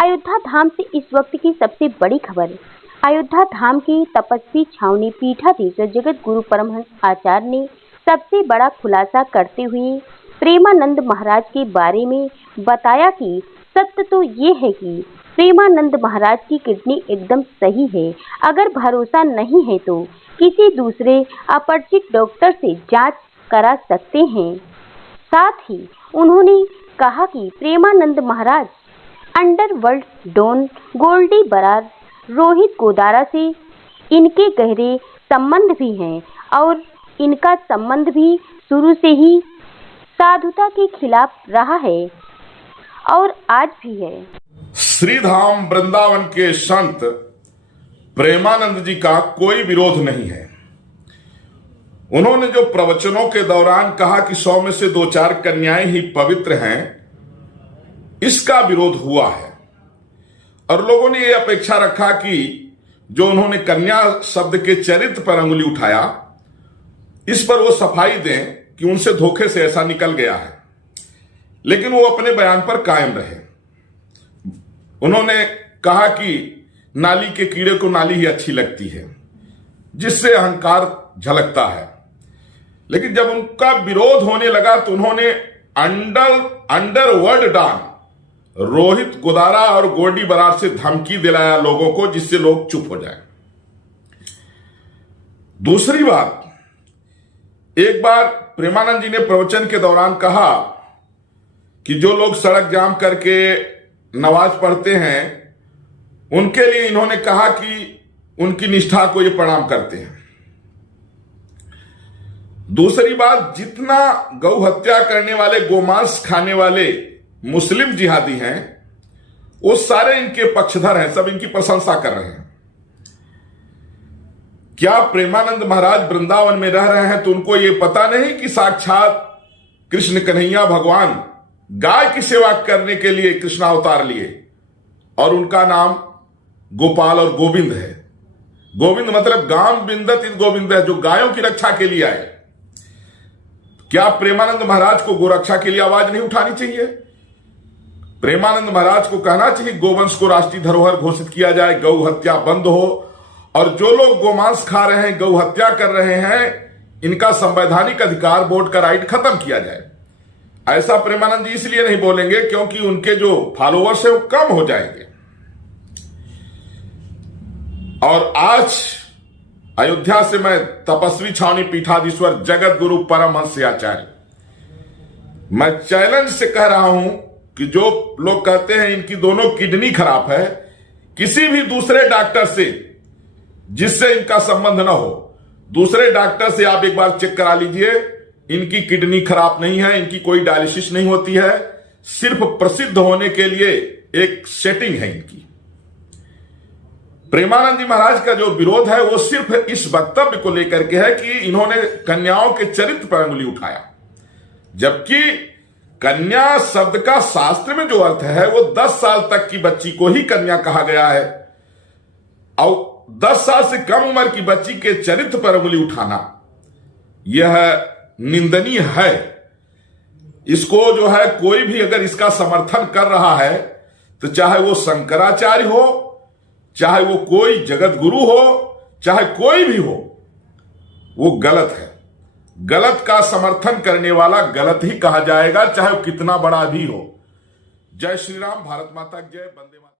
अयोध्या धाम से इस वक्त की सबसे बड़ी खबर। अयोध्या धाम के तपस्वी छावनी पीठाधीश्वर जगत गुरु परमहंस आचार्य ने सबसे बड़ा खुलासा करते हुए प्रेमानंद महाराज के बारे में बताया कि सत्य तो ये है कि प्रेमानंद महाराज की किडनी एकदम सही है। अगर भरोसा नहीं है तो किसी दूसरे अपरिचित डॉक्टर से जांच करा सकते हैं। साथ ही उन्होंने कहा कि प्रेमानंद महाराज अंडरवर्ल्ड डॉन गोल्डी बरार रोहित गोदारा से इनके गहरे संबंध भी हैं और इनका संबंध भी शुरू से ही साधुता के खिलाफ रहा है और आज भी है। श्रीधाम वृंदावन के संत प्रेमानंद जी का कोई विरोध नहीं है। उन्होंने जो प्रवचनों के दौरान कहा कि 100 में से 2-4 कन्याएं ही पवित्र हैं, इसका विरोध हुआ है और लोगों ने यह अपेक्षा रखा कि जो उन्होंने कन्या शब्द के चरित्र पर अंगुली उठाया, इस पर वो सफाई दें कि उनसे धोखे से ऐसा निकल गया है। लेकिन वो अपने बयान पर कायम रहे। उन्होंने कहा कि नाली के कीड़े को नाली ही अच्छी लगती है, जिससे अहंकार झलकता है। लेकिन जब उनका विरोध होने लगा तो उन्होंने अंडरवर्ल्ड डॉन रोहित गोदारा और गोल्डी बरार से धमकी दिलाया लोगों को, जिससे लोग चुप हो जाए। दूसरी बात, एक बार प्रेमानंद जी ने प्रवचन के दौरान कहा कि जो लोग सड़क जाम करके नमाज पढ़ते हैं, उनके लिए इन्होंने कहा कि उनकी निष्ठा को ये प्रणाम करते हैं। दूसरी बात, जितना गौ हत्या करने वाले, गोमांस खाने वाले मुस्लिम जिहादी हैं, वो सारे इनके पक्षधर हैं, सब इनकी प्रशंसा कर रहे हैं। क्या प्रेमानंद महाराज वृंदावन में रह रहे हैं तो उनको ये पता नहीं कि साक्षात कृष्ण कन्हैया भगवान गाय की सेवा करने के लिए कृष्ण अवतार लिए और उनका नाम गोपाल और गोविंद है। गोविंद मतलब गाम बिंदत इस गोविंद है, जो गायों की रक्षा के लिए आए। क्या प्रेमानंद महाराज को गोरक्षा के लिए आवाज नहीं उठानी चाहिए? प्रेमानंद महाराज को कहना चाहिए गोवंश को राष्ट्रीय धरोहर घोषित किया जाए, गौ हत्या बंद हो, और जो लोग गोमांस खा रहे हैं, गौ हत्या कर रहे हैं, इनका संवैधानिक अधिकार, वोट का राइट खत्म किया जाए। ऐसा प्रेमानंद जी इसलिए नहीं बोलेंगे क्योंकि उनके जो फॉलोवर्स हैं वो कम हो जाएंगे। और आज अयोध्या से मैं तपस्वी छावनी पीठाधीश्वर जगत गुरु परमहंस आचार्य, मैं चैलेंज से कह रहा हूं कि जो लोग कहते हैं इनकी दोनों किडनी खराब है, किसी भी दूसरे डॉक्टर से जिससे इनका संबंध ना हो, दूसरे डॉक्टर से आप एक बार चेक करा लीजिए। इनकी किडनी खराब नहीं है, इनकी कोई डायलिसिस नहीं होती है, सिर्फ प्रसिद्ध होने के लिए एक सेटिंग है इनकी। प्रेमानंद जी महाराज का जो विरोध है वो सिर्फ इस वक्तव्य को लेकर के है कि इन्होंने कन्याओं के चरित्र पर अंगुली उठाया, जबकि कन्या शब्द का शास्त्र में जो अर्थ है वो 10 साल तक की बच्ची को ही कन्या कहा गया है। और 10 साल से कम उम्र की बच्ची के चरित्र पर अंगुली उठाना यह निंदनीय है। इसको जो है कोई भी अगर इसका समर्थन कर रहा है तो चाहे वो शंकराचार्य हो, चाहे वो कोई जगत गुरु हो, चाहे कोई भी हो, वो गलत है। गलत का समर्थन करने वाला गलत ही कहा जाएगा, चाहे वो कितना बड़ा भी हो। जय श्री राम, भारत माता की जय, वंदे मातरम।